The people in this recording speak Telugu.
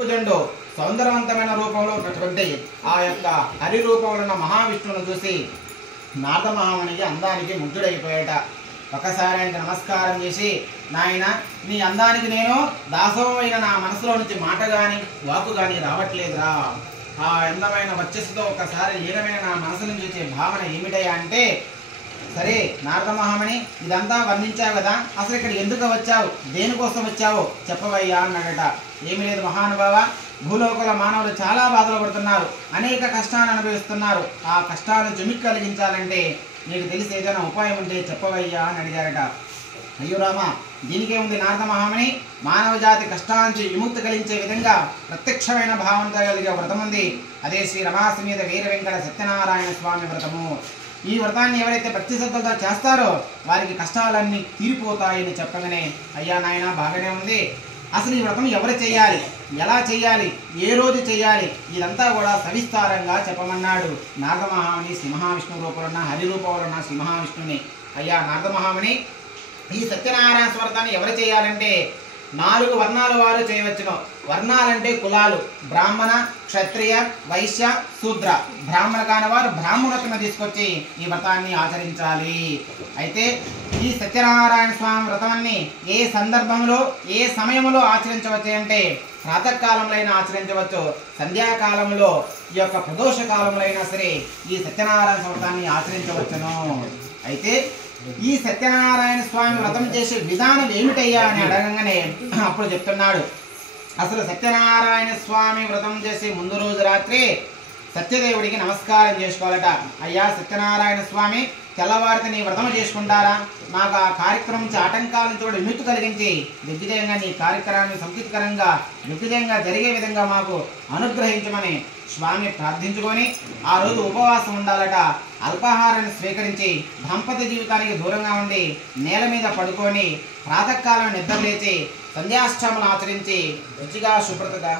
తూర్పు జెండు సౌందర్యవంతమైన రూపంలో ఉన్నటువంటి ఆ యొక్క హరి రూపంలో ఉన్న మహావిష్ణువును చూసి నారద మహామునికి అందానికి ముగ్ధుడైపోయాట. ఒకసారి ఆయనకి నమస్కారం చేసి, నాయన నీ అందానికి నేను దాసోహమైన నా మనసులో నుంచి మాట కానీ వాకు కానీ రావట్లేదురా. ఆ అందమైన వర్చస్సుతో ఒకసారి లీనమైన నా మనసు నుంచి వచ్చే భావన ఏమిటయ్యా అంటే, సరే నారద మహామణి ఇదంతా వర్ణించావు కదా, అసలు ఇక్కడ ఎందుకు వచ్చావు, దేనికోసం వచ్చావు చెప్పవయ్యా అన్నాడట. ఏమి లేదు మహానుభావ, భూలోకంలో మానవులు చాలా బాధలు పడుతున్నారు, అనేక కష్టాలు అనుభవిస్తున్నారు. ఆ కష్టాలను చుమిక్కి కలిగించాలంటే నీకు తెలిసి ఏదైనా ఉపాయం ఉంటే చెప్పవయ్యా అని అడిగారట. అయ్యో రామ, దీనికే ఉంది నారద మహామణి, మానవ జాతి కష్టాల నుంచి విముక్తి కలిగించే విధంగా ప్రత్యక్షమైన భావంతో కలిగే వ్రతం ఉంది. అదే శ్రీ రమాసమేత వీర వెంకట సత్యనారాయణ స్వామి వ్రతము. ఈ వ్రతాన్ని ఎవరైతే భక్తి శ్రద్ధలతో చేస్తారో వారికి కష్టాలన్నీ తీరిపోతాయని చెప్పగానే, అయ్యా నాయన బాగానే ఉంది, అసలు ఈ వ్రతం ఎవరు చేయాలి, ఎలా చేయాలి, ఏ రోజు చేయాలి, ఇదంతా కూడా సవిస్తారంగా చెప్పమన్నాడు నారద మహాముని. శ్రీ మహావిష్ణువు రూపంలో ఉన్న హరి రూపంలో ఉన్న శ్రీ మహావిష్ణువుని. అయ్యా నారద మహాముని, ఈ సత్యనారాయణ వ్రతాన్ని ఎవరు చేయాలంటే 4 వర్ణాల వారు చేయవచ్చును. వర్ణాలంటే కులాలు: బ్రాహ్మణ, క్షత్రియ, వైశ్య, శూద్ర. బ్రాహ్మణ కాని వారు బ్రాహ్మణత్వం తీసుకొచ్చి ఈ వ్రతాన్ని ఆచరించాలి. అయితే ఈ సత్యనారాయణ స్వామి వ్రతాన్ని ఏ సందర్భంలో ఏ సమయంలో ఆచరించవచ్చు అంటే, ప్రాతకాలంలో అయినా ఆచరించవచ్చు, సంధ్యాకాలంలో, ఈ యొక్క ప్రదోష కాలంలో అయినా సరే ఈ సత్యనారాయణ వ్రతాన్ని ఆచరించవచ్చును. అయితే ఈ సత్యనారాయణ స్వామి వ్రతం చేసే విధానం ఏమిటయ్యా అని అడగంగానే అప్పుడు చెప్తున్నాడు. అసలు సత్యనారాయణ స్వామి వ్రతం చేసే ముందు రోజు రాత్రి సత్యదేవుడికి నమస్కారం చేసుకోవాలట. అయ్యా సత్యనారాయణ స్వామి, తెల్లవారితే నీ వ్రతం చేసుకుంటారా, మాకు ఆ కార్యక్రమం నుంచి ఆటంకాల నుంచి కూడా విముక్తి కలిగించి దిగ్విజయంగా నీ కార్యక్రమాన్ని సంకీర్తికరంగా దిగ్విజయంగా జరిగే విధంగా మాకు అనుగ్రహించమని స్వామి ప్రార్థించుకొని ఆ రోజు ఉపవాసం ఉండాలట. అల్పాహారాన్ని స్వీకరించి దాంపత్య జీవితానికి దూరంగా ఉండి నేల మీద పడుకొని ప్రాతకాలం నిద్ర లేచి సంధ్యాష్టములు ఆచరించి రుచిగా శుభ్రతగా